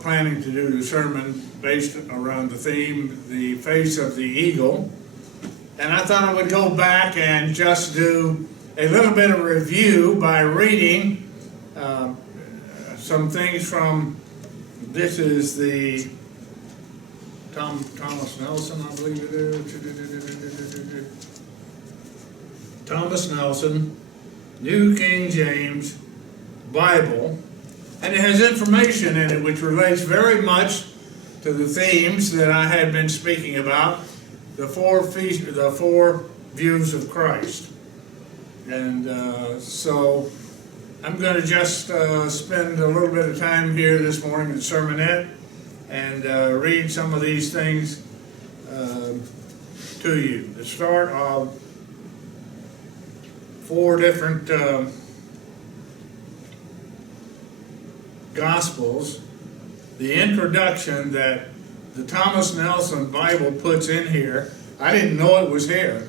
planning to do the sermon based around the theme, the face of the eagle. And I thought I would go back and just do a little bit of review by reading some things from, this is the Thomas Nelson, I believe it is. Thomas Nelson, New King James Bible. And it has information in it which relates very much to the themes that I had been speaking about, the four views of Christ. And so I'm going to just spend a little bit of time here this morning in the sermonette and read some of these things to you. The start of four different Gospels, the introduction that the Thomas Nelson Bible puts in here. I didn't know it was here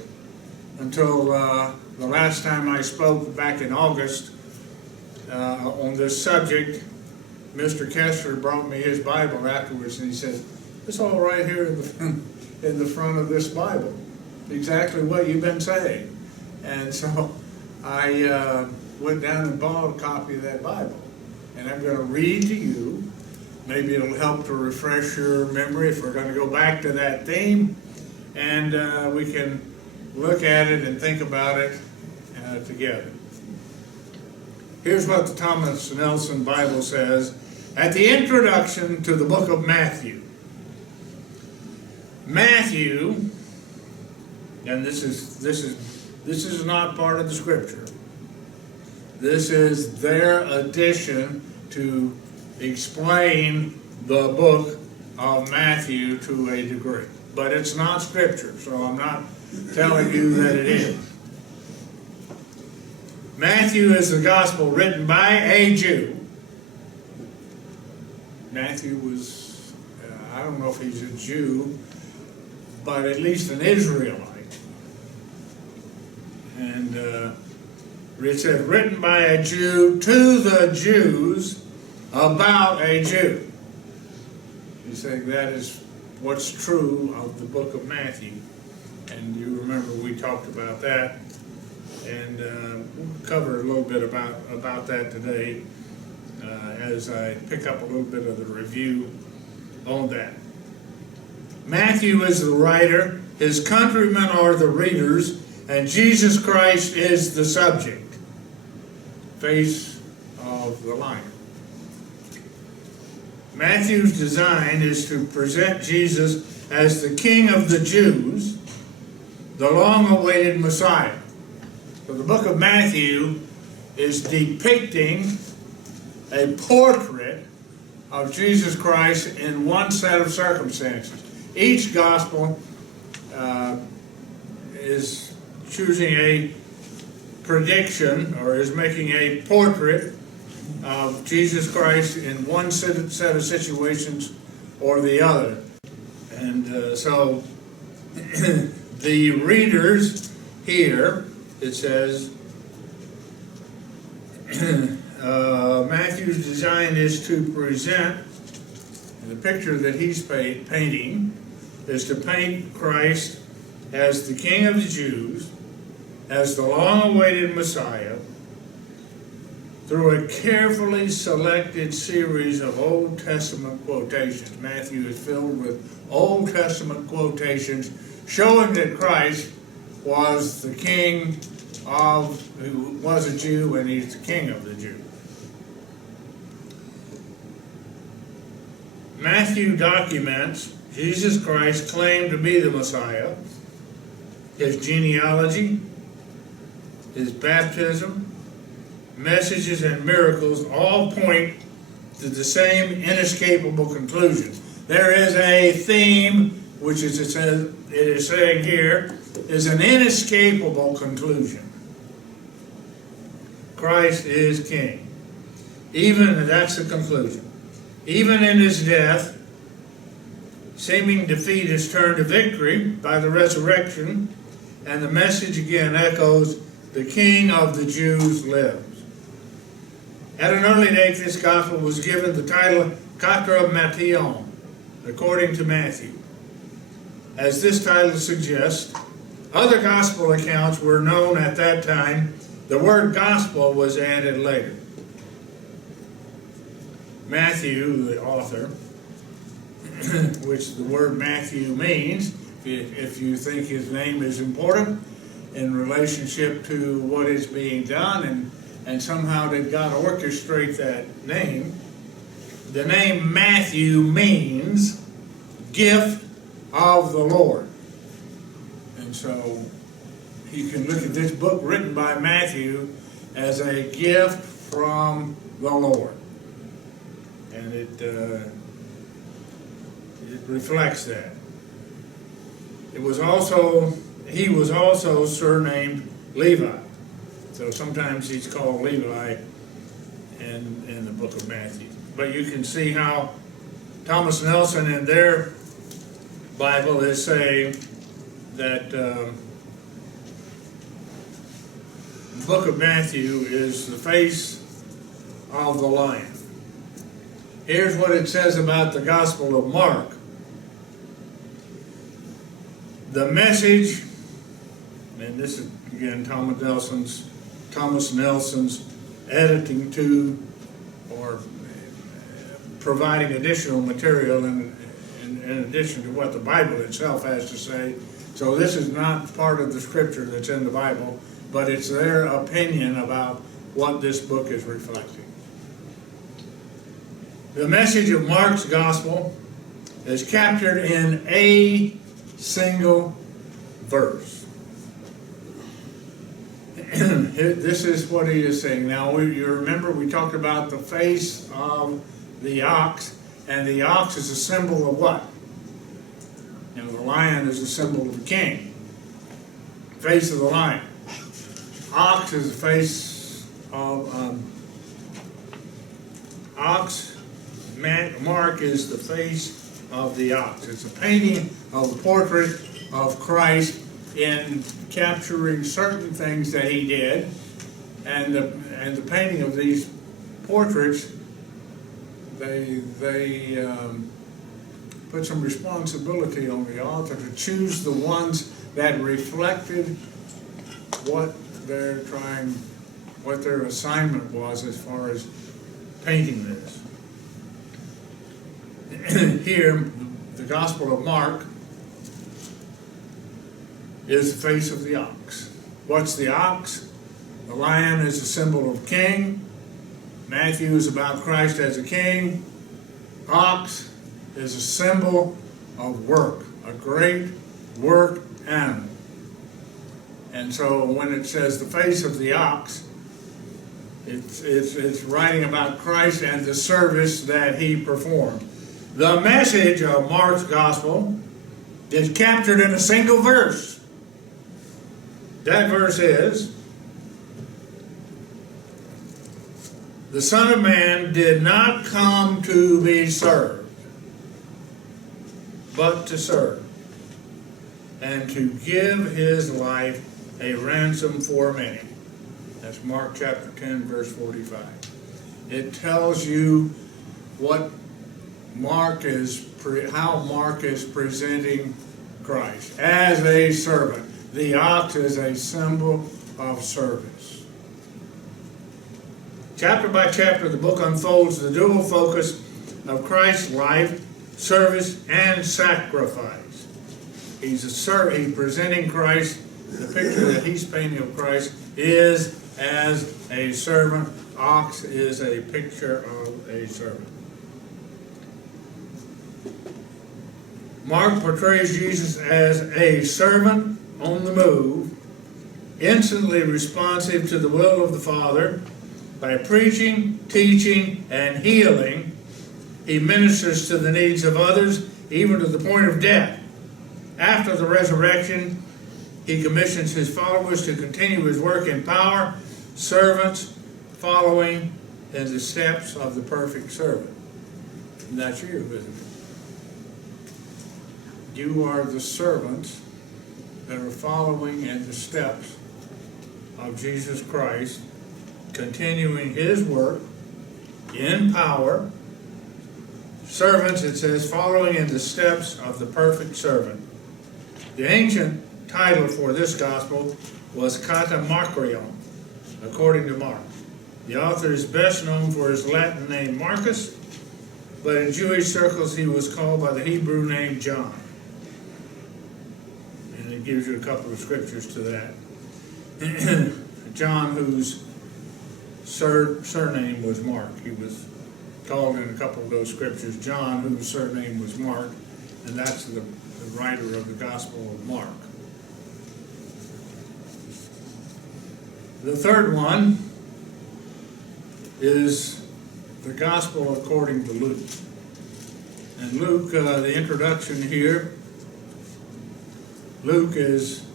until the last time I spoke back in August on this subject. Mr. Kessler brought me his Bible afterwards, and he said, "It's all right here in the front of this Bible. Exactly what you've been saying." And so I went down and bought a copy of that Bible. And I'm going to read to you. Maybe it'll help to refresh your memory if we're going to go back to that theme. And we can look at it and think about it together. Here's what the Thomas Nelson Bible says at the introduction to the book of Matthew. Matthew, and this is not part of the scripture. This is their addition to explain the book of Matthew to a degree. But it's not scripture, so I'm not telling you that it is. Matthew is the gospel written by a Jew. Matthew was, I don't know if he's a Jew, but at least an Israelite. And it said, written by a Jew to the Jews about a Jew. You say that is what's true of the book of Matthew. And you remember we talked about that. And we'll cover a little bit about that today as I pick up a little bit of the review on that. Matthew is the writer, his countrymen are the readers, and Jesus Christ is the subject. Face of the lion. Matthew's design is to present Jesus as the King of the Jews, the long-awaited Messiah. So the book of Matthew is depicting a portrait of Jesus Christ in one set of circumstances. Each gospel is choosing a prediction, or is making a portrait of Jesus Christ in one set of situations or the other. And so the readers here, it says, Matthew's design is to present, the picture that he's painting is to paint Christ as the King of the Jews, as the long-awaited Messiah, through a carefully selected series of Old Testament quotations. Matthew is filled with Old Testament quotations showing that Christ was the King who was a Jew, and he's the King of the Jews. Matthew documents Jesus Christ's claim to be the Messiah, his genealogy, his baptism, messages, and miracles all point to the same inescapable conclusion. There is a theme, which is it is saying here, is an inescapable conclusion. Christ is King. That's the conclusion. Even in his death, seeming defeat is turned to victory by the resurrection, and the message again echoes, the King of the Jews lives. At an early date, this gospel was given the title Katramation, according to Matthew. As this title suggests, other gospel accounts were known at that time. The word gospel was added later. Matthew, the author, which the word Matthew means, if you think his name is important in relationship to what is being done, and somehow did God orchestrate that name, the name Matthew means gift of the Lord. And so you can look at this book written by Matthew as a gift from the Lord. And it reflects that. He was also surnamed Levi. So sometimes he's called Levi in the book of Matthew. But you can see how Thomas Nelson in their Bible is saying that the book of Matthew is the face of the lion. Here's what it says about the Gospel of Mark. The message, and this is again Thomas Nelson's editing to or providing additional material in addition to what the Bible itself has to say. So this is not part of the scripture that's in the Bible, but it's their opinion about what this book is reflecting. The message of Mark's gospel is captured in a single verse. This is what he is saying. Now, you remember we talked about the face of the ox, and the ox is a symbol of what? You know, the lion is a symbol of the king. Face of the lion. Ox is the face of ox. Mark is the face of the ox. It's a painting of the portrait of Christ in capturing certain things that he did, and the painting of these portraits, they put some responsibility on the author to choose the ones that reflected what their assignment was as far as painting this. Here, the Gospel of Mark is the face of the ox. What's the ox? The lion is a symbol of king. Matthew is about Christ as a king. Ox is a symbol of work, a great work animal. And so when it says the face of the ox, it's writing about Christ and the service that he performed. The message of Mark's gospel is captured in a single verse. That verse is, the Son of Man did not come to be served, but to serve, and to give his life a ransom for many. That's Mark chapter 10, verse 45. It tells you what how Mark is presenting Christ as a servant. The ox is a symbol of service. Chapter by chapter, the book unfolds the dual focus of Christ's life, service, and sacrifice. He's presenting Christ. The picture that he's painting of Christ is as a servant. Ox is a picture of a servant. Mark portrays Jesus as a servant on the move, instantly responsive to the will of the Father. By preaching, teaching, and healing, he ministers to the needs of others, even to the point of death. After the resurrection, he commissions his followers to continue his work in power, servants following in the steps of the perfect servant. And that's you, isn't it? You are the servants that are following in the steps of Jesus Christ, continuing his work in power. Servants, it says, following in the steps of the perfect servant. The ancient title for this gospel was Katamakrion, according to Mark. The author is best known for his Latin name Marcus, but in Jewish circles he was called by the Hebrew name John. And it gives you a couple of scriptures to that. John, whose surname was Mark. He was called in a couple of those scriptures John, whose surname was Mark, and that's the writer of the Gospel of Mark. The third one is the Gospel according to Luke. And Luke, the introduction here, Luke is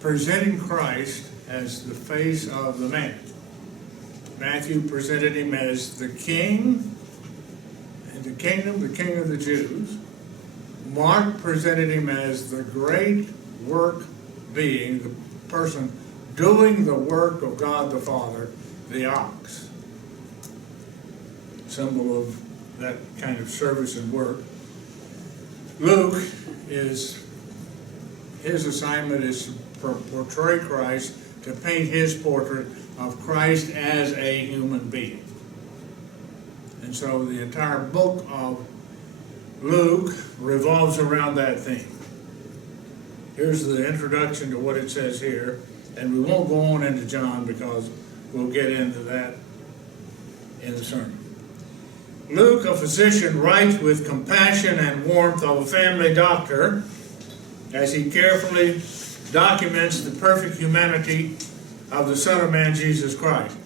presenting Christ as the face of the man. Matthew presented him as the king in the kingdom, the king of the Jews. Mark presented him as the great work being, the person doing the work of God the Father, the ox. Symbol of that kind of service and work. Luke his assignment is to portray Christ, to paint his portrait of Christ as a human being. And so the entire book of Luke revolves around that theme. Here's the introduction to what it says here, and we won't go on into John because we'll get into that in the sermon. Luke, a physician, writes with compassion and warmth of a family doctor as he carefully documents the perfect humanity of the Son of Man, Jesus Christ.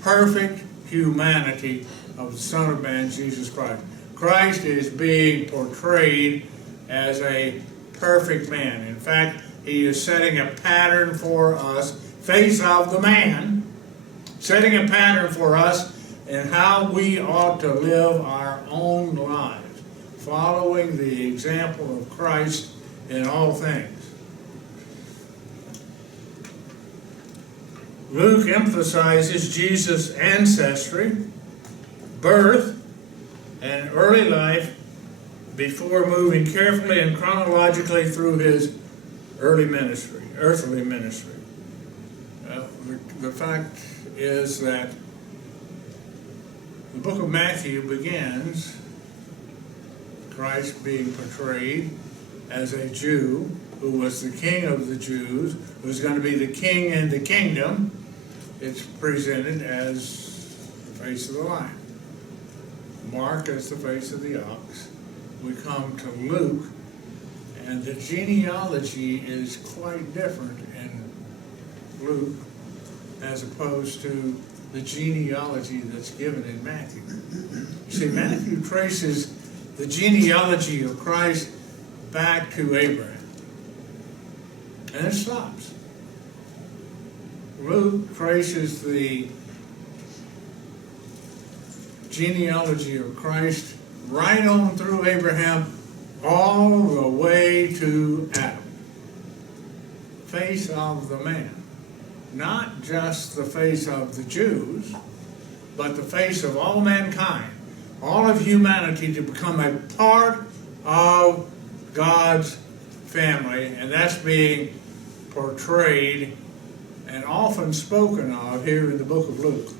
Perfect humanity of the Son of Man, Jesus Christ. Christ is being portrayed as a perfect man. In fact, he is setting a pattern for us, face of the man, setting a pattern for us in how we ought to live our own lives, following the example of Christ in all things. Luke emphasizes Jesus' ancestry, birth, and early life before moving carefully and chronologically through his earthly ministry. The fact is that the book of Matthew begins Christ being portrayed as a Jew who was the king of the Jews, who's going to be the king in the kingdom. It's presented as the face of the lion. Mark as the face of the ox. We come to Luke, and the genealogy is quite different in Luke as opposed to the genealogy that's given in Matthew. You see, Matthew traces the genealogy of Christ back to Abraham. And it stops. Luke traces the genealogy of Christ right on through Abraham all the way to Adam. Face of the man. Not just the face of the Jews, but the face of all mankind, all of humanity, to become a part of God's family, and that's being portrayed and often spoken of here in the book of Luke.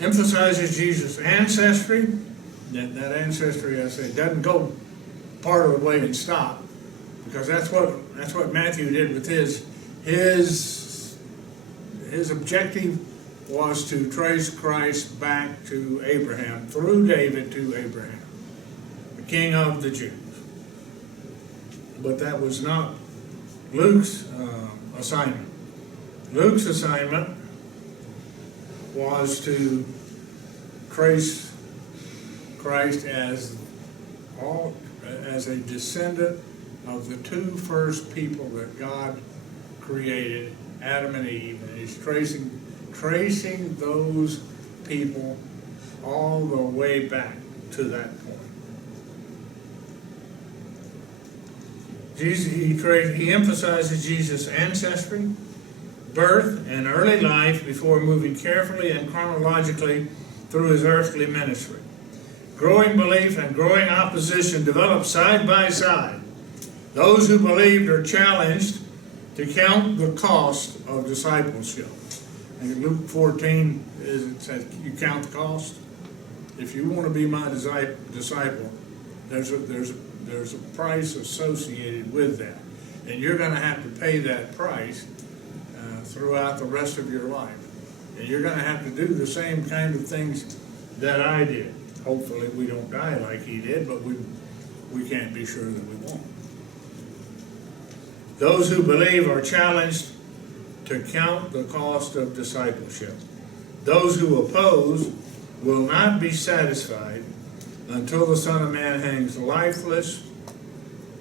Emphasizes Jesus' ancestry. That ancestry, I say, doesn't go part of the way and stop, because that's what Matthew did with his objective was to trace Christ back to Abraham, through David to Abraham, the king of the Jews. But that was not Luke's assignment. Luke's assignment was to trace Christ as a descendant of the two first people that God created, Adam and Eve, and he's tracing those people all the way back to that point. He emphasizes Jesus' ancestry. birth and early life before moving carefully and chronologically through his earthly ministry. Growing belief and growing opposition develop side by side. Those who believed are challenged to count the cost of discipleship. In Luke 14, it says, you count the cost. If you want to be my disciple, there's a price associated with that. And you're going to have to pay that price throughout the rest of your life. And you're going to have to do the same kind of things that I did. Hopefully we don't die like he did, but we can't be sure that we won't. Those who believe are challenged to count the cost of discipleship. Those who oppose will not be satisfied until the Son of Man hangs lifeless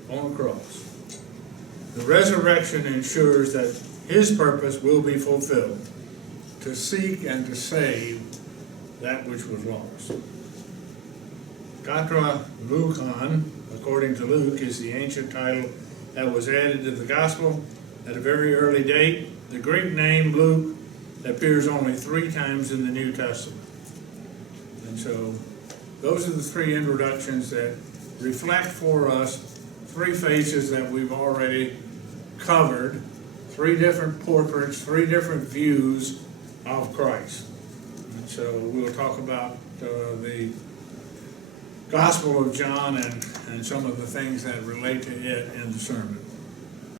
on a cross. The resurrection ensures that his purpose will be fulfilled, to seek and to save that which was lost. Katra Lukan, according to Luke, is the ancient title that was added to the gospel at a very early date. The Greek name Luke appears only 3 times in the New Testament. And so those are the 3 introductions that reflect for us 3 phases that we've already covered, 3 different portraits, 3 different views of Christ. And so we'll talk about the Gospel of John and some of the things that relate to it in the sermon.